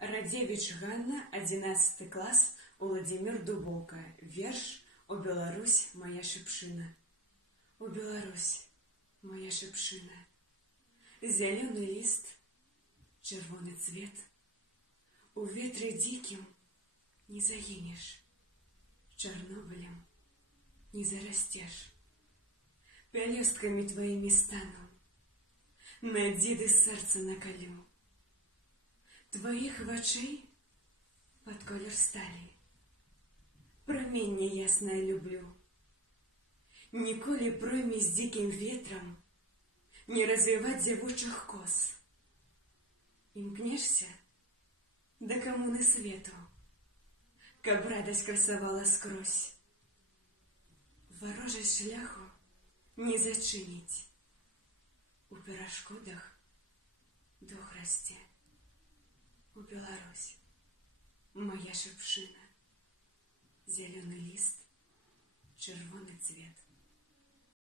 Радзевіч Ганна, 11 клас, Уладзімір Дубока. Верш «О Беларусь, моя шыпшына». О Беларусь, моя шыпшына. Зялёны ліст, чырвоны цвет. У ветры дзікім не загінеш, Чарнобылем не зарасцеш. Пялёсткамі тваімі стану, на дзіды сэрца накалю. Твоих вачэй под колер стали, променне ясное люблю. Ніколі пройме з диким ветром не развивать зявучих кос. Імкнешся до коммуны свету, каб радость красовала скрозь. Ворожий шляху не зачинить, у перашкодах дух расте. У Беларусь, моя шыпшына, зялёны ліст, чырвоны цвет.